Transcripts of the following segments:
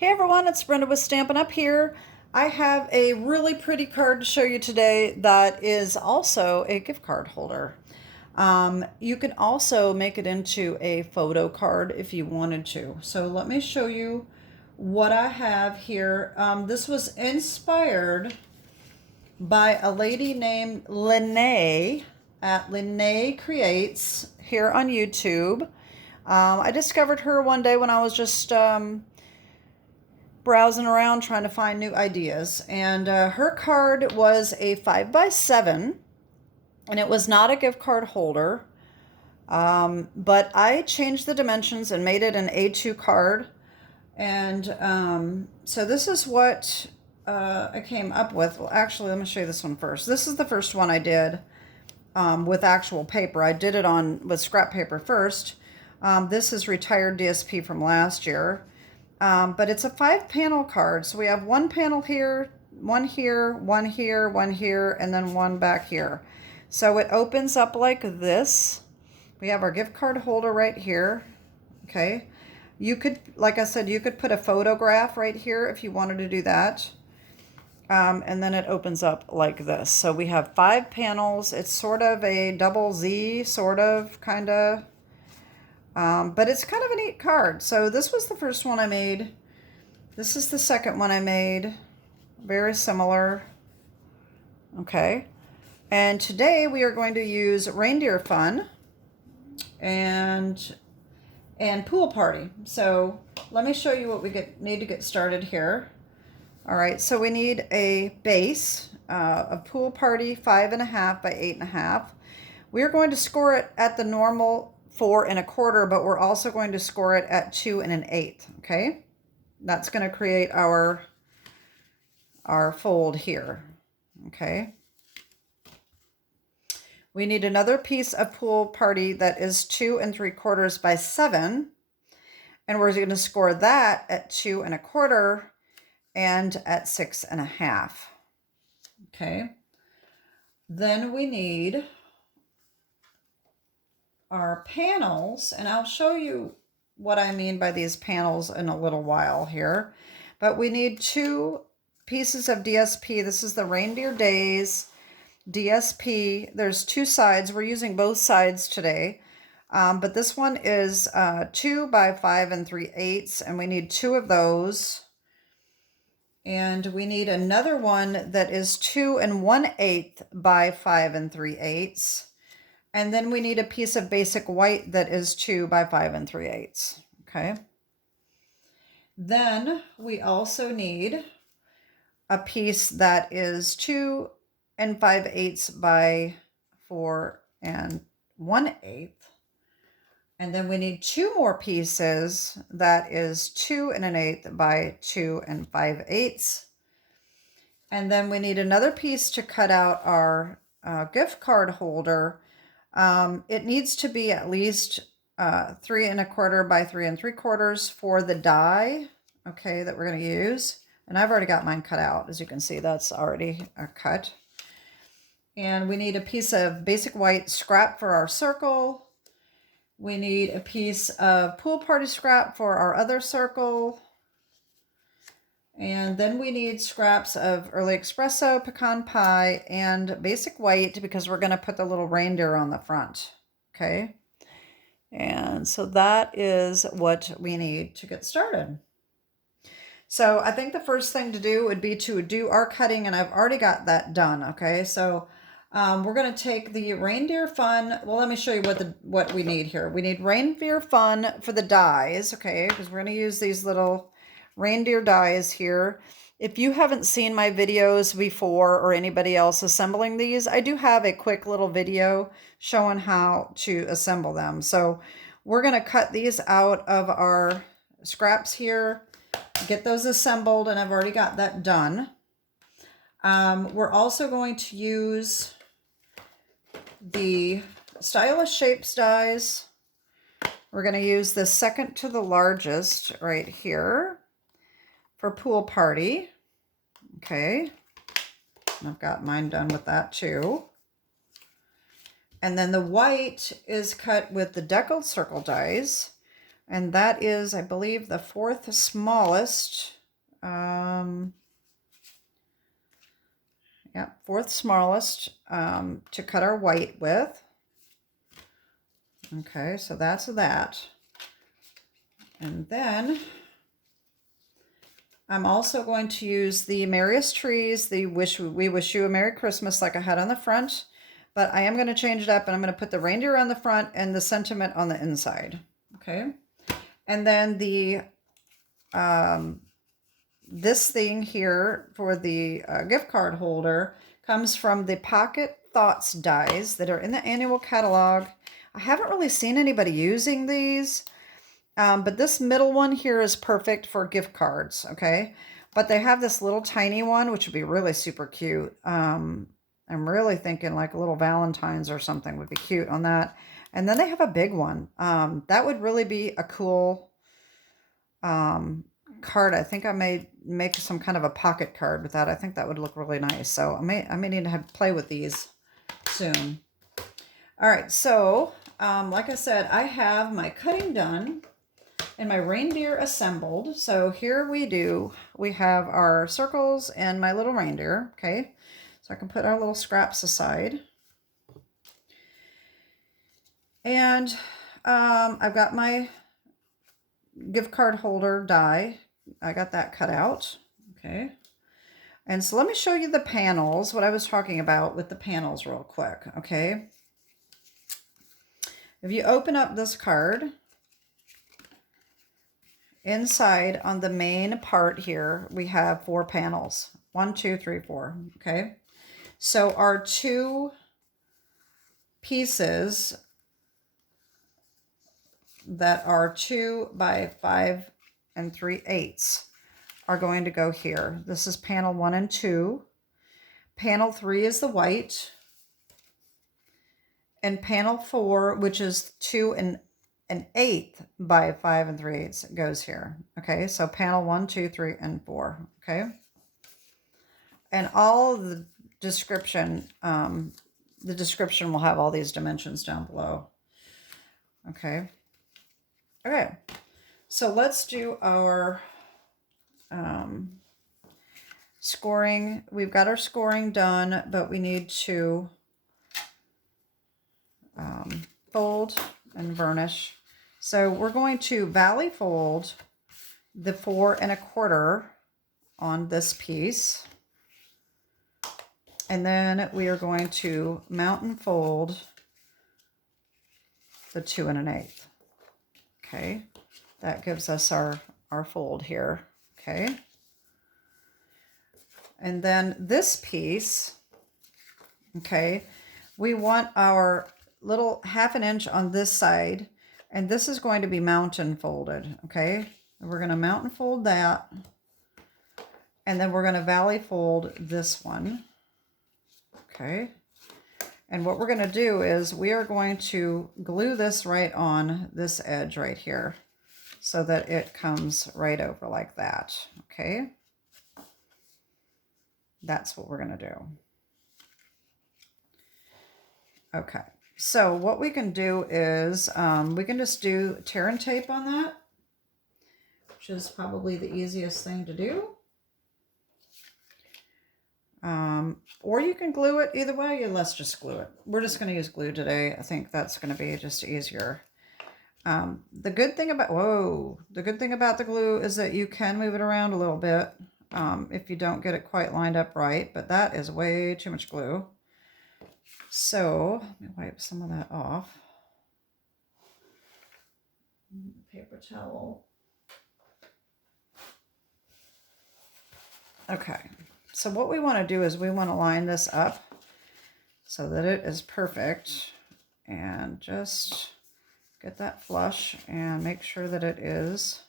Hey everyone, it's Brenda with Stampin' Up! Here. I have a really pretty card to show you today that is also a gift card holder. You can also make it into a photo card if you wanted to. So let me show you what I have here. This was inspired by a lady named LaNae at LaNae Creates here on YouTube. I discovered her one day when I was just browsing around trying to find new ideas. And her card was a 5x7, and it was not a gift card holder. But I changed the dimensions and made it an A2 card. And so this is what I came up with. Well, actually, let me show you this one first. This is the first one I did with actual paper. I did it with scrap paper first. This is retired DSP from last year. But it's a 5-panel card. So we have one panel here, one here, one here, one here, and then one back here. So it opens up like this. We have our gift card holder right here. Okay. You could, like I said, you could put a photograph right here if you wanted to do that. And then it opens up like this. So we have 5 panels. It's sort of a double Z, sort of, kind of. But it's kind of a neat card. So this was the first one I made. This is the second one I made. Very similar. Okay. And today we are going to use Reindeer Fun and Pool Party. So let me show you what we need to get started here. All right, so we need a base of Pool Party 5.5 by 8.5. We are going to score it at the normal 4 1/4, but we're also going to score it at 2 1/8. Okay, that's going to create our fold here. Okay, we need another piece of Pool Party that is 2 3/4 by 7, and we're going to score that at 2 1/4 and at 6.5. Okay, then we need our panels, and I'll show you what I mean by these panels in a little while here. But we need 2 pieces of DSP. This is the Reindeer Days DSP. There's 2 sides. We're using both sides today. But this one is 2 by 5 3/8, and we need 2 of those. And we need another one that is 2 1/8 by 5 3/8. And then we need a piece of basic white that is 2 by 5 3/8. Okay. Then we also need a piece that is 2 5/8 by 4 1/8. And then we need 2 more pieces that is 2 1/8 by 2 5/8. And then we need another piece to cut out our gift card holder. It needs to be at least 3 1/4 by 3 3/4 for the die, okay, that we're going to use. And I've already got mine cut out. As you can see, that's already cut. And we need a piece of basic white scrap for our circle. We need a piece of Pool Party scrap for our other circle. And then we need scraps of early espresso, pecan pie, and basic white because we're going to put the little reindeer on the front. Okay. And so that is what we need to get started. So I think the first thing to do would be to do our cutting, and I've already got that done. Okay. So we're going to take the Reindeer Fun. Well, let me show you what we need here. We need Reindeer Fun for the dies. Okay. Because we're going to use these little reindeer dies here. If you haven't seen my videos before or anybody else assembling these, I do have a quick little video showing how to assemble them. So we're going to cut these out of our scraps here, get those assembled, and I've already got that done. We're also going to use the Stylish Shapes dies. We're going to use the second to the largest right here for Pool Party. Okay. And I've got mine done with that too. And then the white is cut with the deckled circle dies. And that is, I believe, the fourth smallest. Yeah, fourth smallest to cut our white with. Okay, so that's that. And then I'm also going to use the Merriest Trees, the We Wish You a Merry Christmas, like I had on the front. But I am going to change it up, and I'm going to put the reindeer on the front and the sentiment on the inside. Okay. And then the this thing here for the gift card holder comes from the Pocket Thoughts dies that are in the annual catalog. I haven't really seen anybody using these, but this middle one here is perfect for gift cards, okay? But they have this little tiny one, which would be really super cute. I'm really thinking like a little Valentine's or something would be cute on that. And then they have a big one. That would really be a cool card. I think I may make some kind of a pocket card with that. I think that would look really nice. So I may need to play with these soon. All right, so like I said, I have my cutting done and my reindeer assembled. So here we have our circles and my little reindeer. Okay, so I can put our little scraps aside. And I've got my gift card holder die. I got that cut out. Okay. And so let me show you the panels, what I was talking about with the panels real quick. Okay. If you open up this card, inside on the main part here, we have 4 panels. 1, 2, 3, 4. Okay. So our 2 pieces that are 2 by 5 3/8 are going to go here. This is panel 1 and 2. Panel 3 is the white. And panel 4, which is 2 1/8 by 5 3/8, goes here. Okay, so panel 1, 2, 3, and 4. Okay. And all the description will have all these dimensions down below. Okay. Okay. So let's do our scoring. We've got our scoring done, but we need to fold and varnish. So we're going to valley fold the 4 1/4 on this piece. And then we are going to mountain fold the 2 1/8. Okay. That gives us our fold here. Okay. And then this piece, okay, we want our little 1/2 inch on this side, and this is going to be mountain folded. Okay. We're going to mountain fold that, and then we're going to valley fold this one. Okay. And what we're going to do is we are going to glue this right on this edge right here so that it comes right over like that. Okay. That's what we're going to do. Okay. So what we can do is we can just do tear and tape on that, which is probably the easiest thing to do. Or you can glue it. Either way, let's just glue it. We're just going to use glue today. I think that's going to be just easier. The good thing about the glue is that you can move it around a little bit if you don't get it quite lined up right, but that is way too much glue. So let me wipe some of that off. Paper towel. Okay. So what we want to do is we want to line this up so that it is perfect, and just get that flush and make sure that it is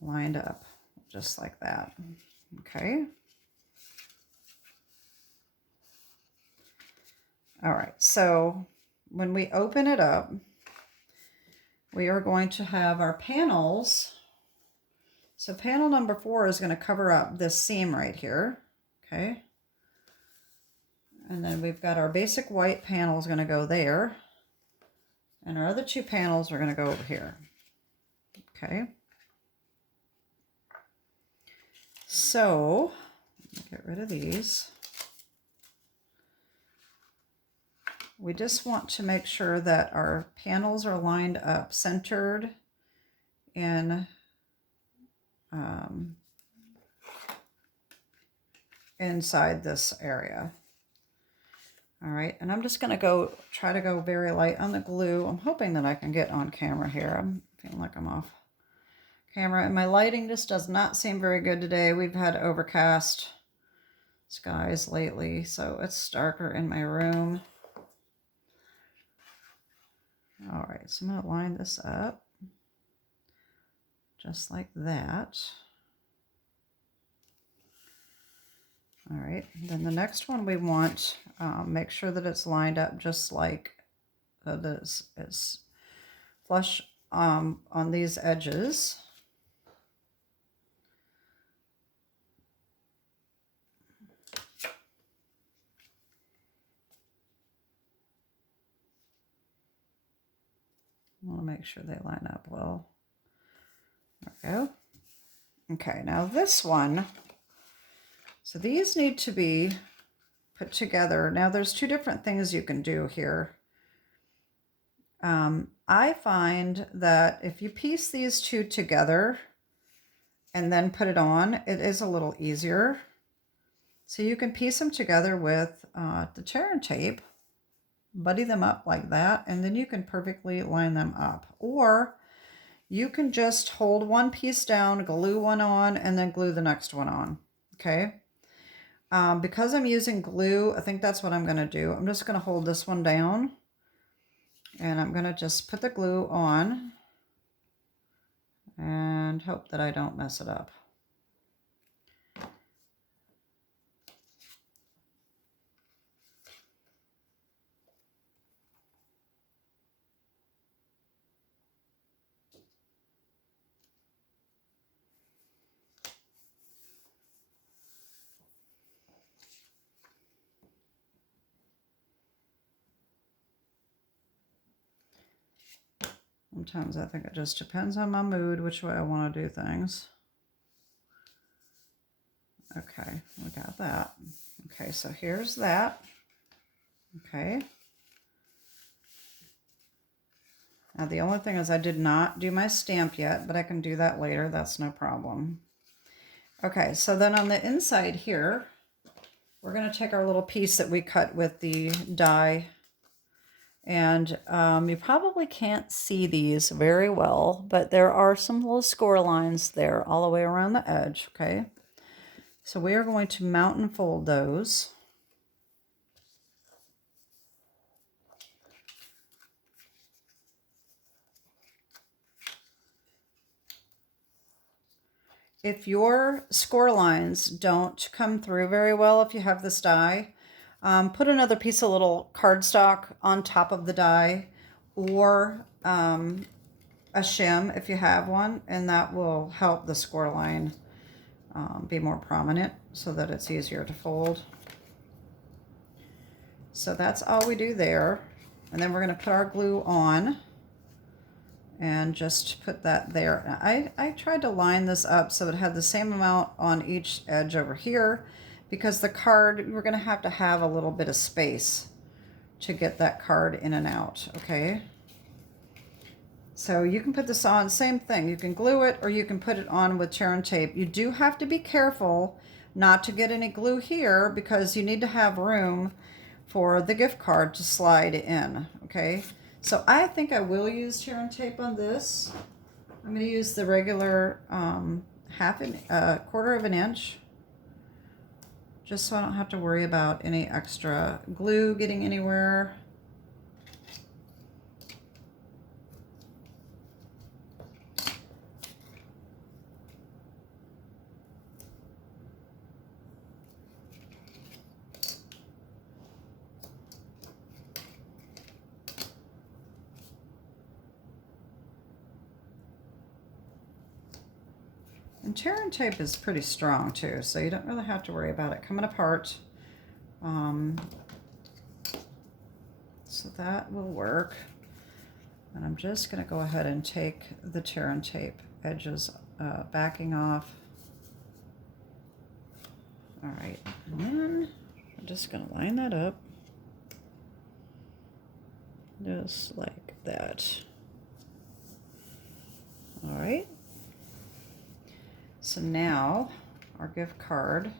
lined up just like that. Okay. All right. So when we open it up, we are going to have our panels. So panel number 4 is going to cover up this seam right here. Okay. And then we've got our basic white panels going to go there. And our other 2 panels are going to go over here. Okay. So, get rid of these. We just want to make sure that our panels are lined up, centered in inside this area. All right, and I'm just gonna try to go very light on the glue. I'm hoping that I can get on camera here. I'm feeling like I'm off camera, and my lighting just does not seem very good today. We've had overcast skies lately, so it's darker in my room. All right, so I'm gonna line this up just like that. All right, then the next one we want, make sure that it's lined up just like this. It's flush on these edges. I want to make sure they line up well. There we go. Okay, now this one, so these need to be put together. Now there's two different things you can do here. I find that if you piece these two together and then put it on, it is a little easier. So you can piece them together with the tear and tape, buddy them up like that, and then you can perfectly line them up. Or you can just hold one piece down, glue one on, and then glue the next one on, okay? Because I'm using glue, I think that's what I'm gonna do. I'm just gonna hold this one down, and I'm gonna just put the glue on and hope that I don't mess it up. Sometimes I think it just depends on my mood, which way I want to do things. Okay, we got that. Okay, so here's that. Okay. Now the only thing is I did not do my stamp yet, but I can do that later. That's no problem. Okay, so then on the inside here, we're going to take our little piece that we cut with the die. And you probably can't see these very well, but there are some little score lines there all the way around the edge, okay? So we are going to mount and fold those. If your score lines don't come through very well, if you have this die, put another piece of little cardstock on top of the die, or a shim if you have one, and that will help the score line be more prominent so that it's easier to fold. So that's all we do there. And then we're going to put our glue on and just put that there. Now, I tried to line this up so it had the same amount on each edge over here, because the card, we're going to have a little bit of space to get that card in and out, okay? So you can put this on, same thing. You can glue it or you can put it on with tear and tape. You do have to be careful not to get any glue here, because you need to have room for the gift card to slide in, okay? So I think I will use tear and tape on this. I'm going to use the regular quarter of an inch, just so I don't have to worry about any extra glue getting anywhere. And tear and tape is pretty strong too, so you don't really have to worry about it coming apart. So that will work. And I'm just going to go ahead and take the tear and tape edges backing off. All right, and then I'm just going to line that up just like that. All right. So now our gift card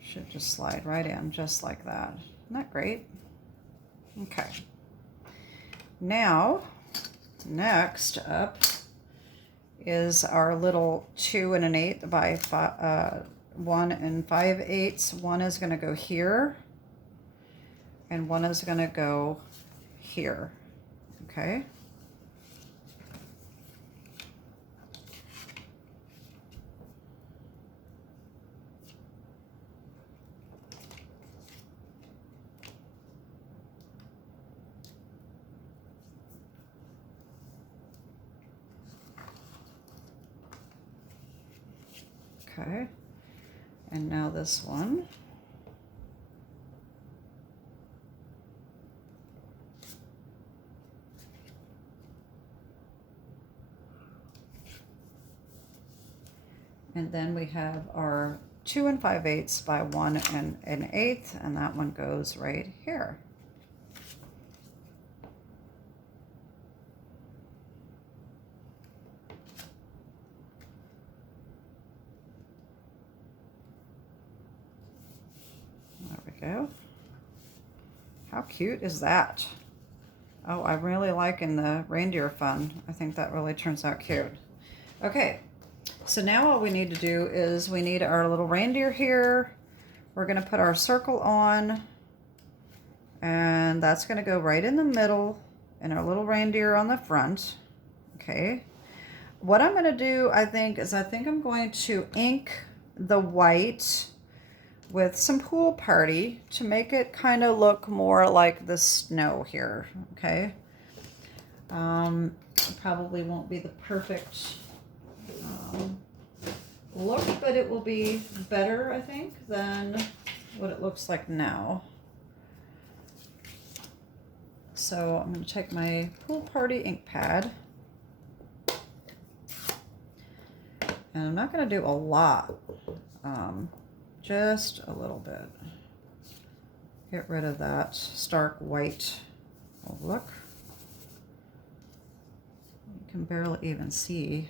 should just slide right in just like that. Isn't that great? Okay. Now, next up is our little 2 1/8 by 1 5/8. One is going to go here, and one is going to go here. Okay. Okay, and now this one. And then we have our 2 5/8 by 1 1/8, and that one goes right here. There we go. How cute is that? Oh, I'm really liking the reindeer fun. I think that really turns out cute. Okay, so now all we need to do is we need our little reindeer here. We're going to put our circle on, and that's going to go right in the middle, and our little reindeer on the front. Okay. What I'm going to do, I think I'm going to ink the white with some Pool Party to make it kind of look more like the snow here. Okay. It probably won't be the perfect look, but it will be better, I think, than what it looks like now. So I'm going to take my Pool Party ink pad, and I'm not going to do a lot, just a little bit. Get rid of that stark white look. You can barely even see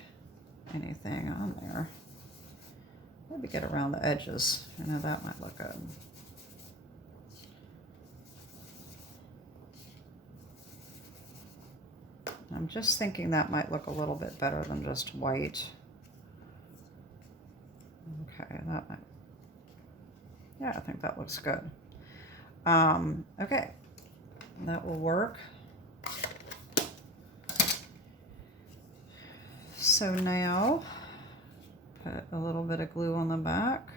anything on there. Maybe get around the edges. I know that might look good. I'm just thinking that might look a little bit better than just white. Okay, that might, yeah, I think that looks good. Okay, that will work. So now, put a little bit of glue on the back.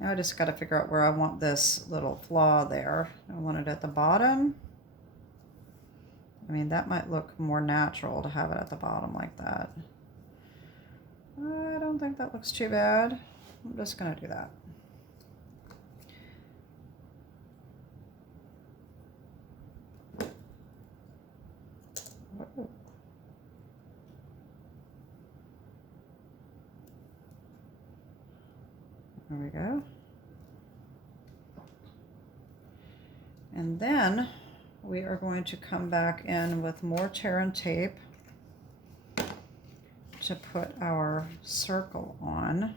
Now I just got to figure out where I want this little flaw there. I want it at the bottom. I mean, that might look more natural to have it at the bottom like that. I don't think that looks too bad. I'm just going to do that. There we go. And then we are going to come back in with more tear and tape to put our circle on.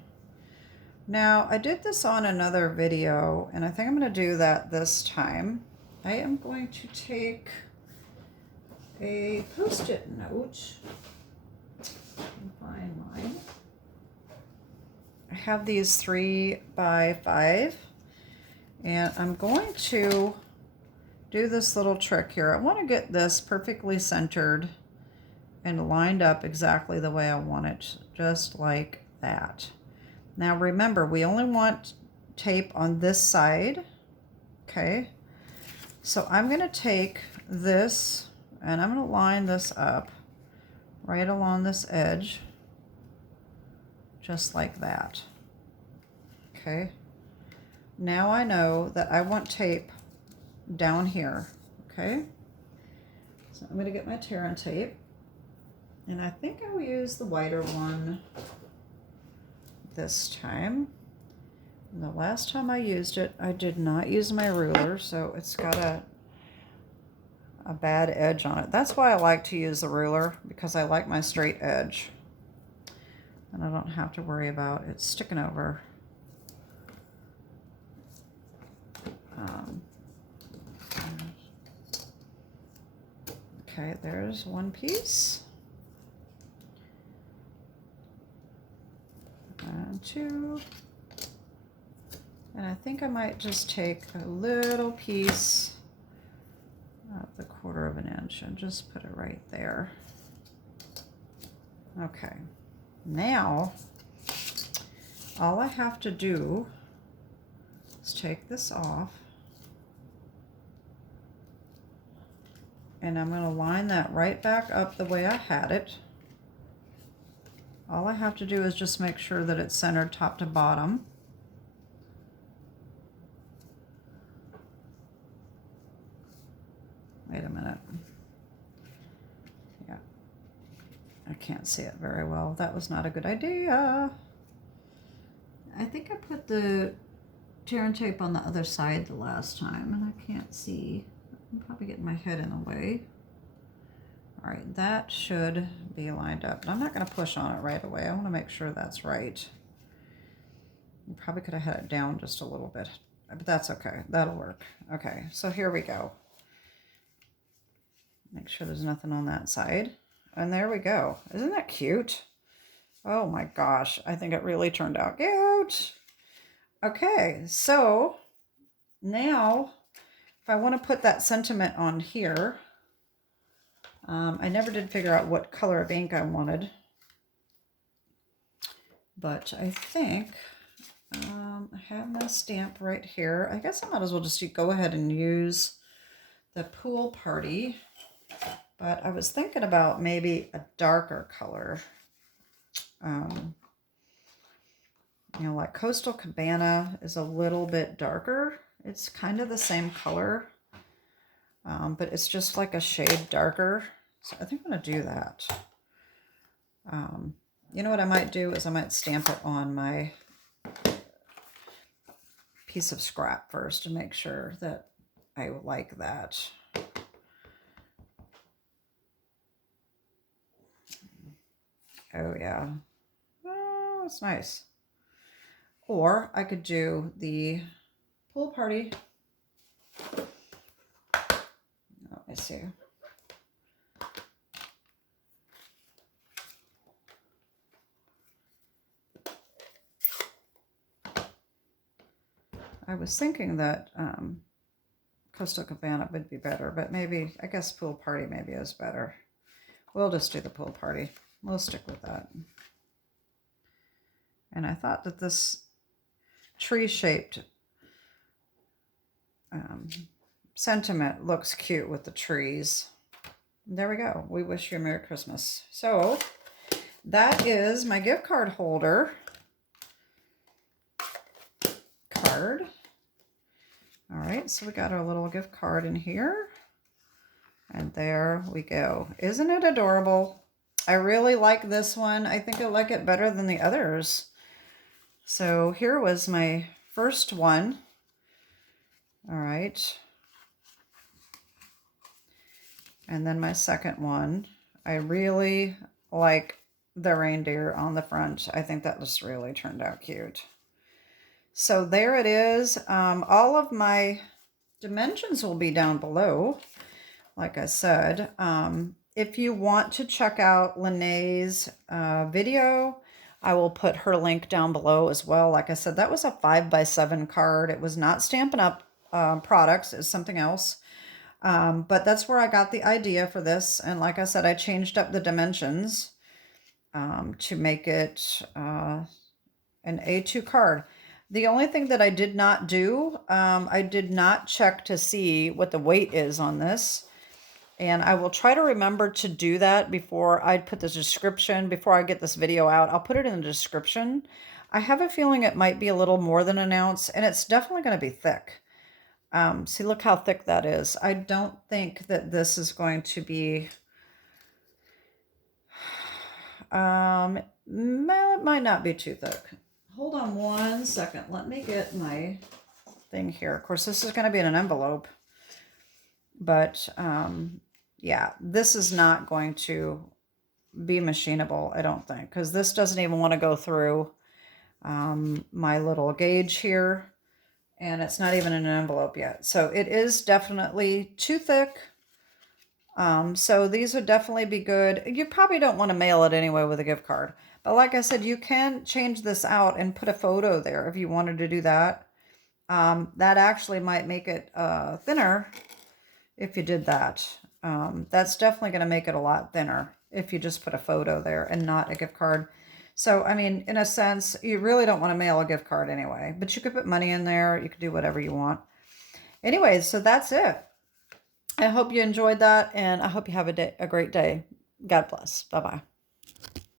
Now, I did this on another video, and I think I'm going to do that this time. I am going to take a Post-it note and find mine. I have these 3 by 5, and I'm going to do this little trick here. I want to get this perfectly centered and lined up exactly the way I want it, just like that. Now remember, we only want tape on this side, okay? So I'm going to take this and I'm going to line this up right along this edge, just like that, okay? Now I know that I want tape down here, okay? So I'm going to get my tear and tape, and I think I will use the whiter one this time. The last time I used it, I did not use my ruler, so it's got a bad edge on it. That's why I like to use the ruler, because I like my straight edge. And I don't have to worry about it sticking over. Okay, there's one piece. And two. And I think I might just take a little piece of the 1/4 of an inch and just put it right there. Okay, now all I have to do is take this off, and I'm going to line that right back up the way I had it. All I have to do is just make sure that it's centered top to bottom. Wait a minute. Yeah, I can't see it very well. That was not a good idea. I think I put the tear and tape on the other side the last time, and I can't see. I'm probably getting my head in the way. All right, that should be lined up. I'm not going to push on it right away. I want to make sure that's right. You probably could have had it down just a little bit, but that's okay. That'll work. Okay, so here we go. Make sure there's nothing on that side. And there we go. Isn't that cute? Oh my gosh, I think it really turned out cute. Okay, so now if I want to put that sentiment on here, I never did figure out what color of ink I wanted, but I think I have my stamp right here. I guess I might as well just go ahead and use the Pool Party, but I was thinking about maybe a darker color. You know, like Coastal Cabana is a little bit darker. It's kind of the same color, but it's just like a shade darker. So I think I'm going to do that. You know what I might do is I might stamp it on my piece of scrap first to make sure that I like that. Oh yeah. Oh, it's nice. Or I could do the Pool Party. Let me see. I was thinking that Coastal Cabana would be better, but maybe, I guess Pool Party maybe is better. We'll just do the Pool Party. We'll stick with that. And I thought that this tree-shaped sentiment looks cute with the trees. There we go. We wish you a Merry Christmas. So that is my gift card holder card. All right, so we got our little gift card in here. And there we go. Isn't it adorable? I really like this one. I think I like it better than the others. So here was my first one. All right. And then my second one. I really like the reindeer on the front. I think that just really turned out cute. So there it is. All of my dimensions will be down below, like I said. If you want to check out LaNae's video, I will put her link down below as well. Like I said, that was a 5x7 card. It was not Stampin' Up! Products. It's something else. But that's where I got the idea for this. And like I said, I changed up the dimensions to make it an A2 card. The only thing that I did not do, I did not check to see what the weight is on this. And I will try to remember to do that before I put the description, before I get this video out. I'll put it in the description. I have a feeling it might be a little more than an ounce, and it's definitely going to be thick. See, look how thick that is. I don't think that this is going to be, it might not be too thick. Hold on one second. Let me get my thing here. Of course, this is going to be in an envelope, but yeah, this is not going to be machinable, I don't think, because this doesn't even want to go through my little gauge here, and it's not even in an envelope yet. So it is definitely too thick. So these would definitely be good. You probably don't want to mail it anyway with a gift card. But like I said, you can change this out and put a photo there if you wanted to do that. That actually might make it thinner if you did that. That's definitely going to make it a lot thinner if you just put a photo there and not a gift card. So, I mean, in a sense, you really don't want to mail a gift card anyway. But you could put money in there. You could do whatever you want. Anyways, so that's it. I hope you enjoyed that, and I hope you have a great day. God bless. Bye-bye.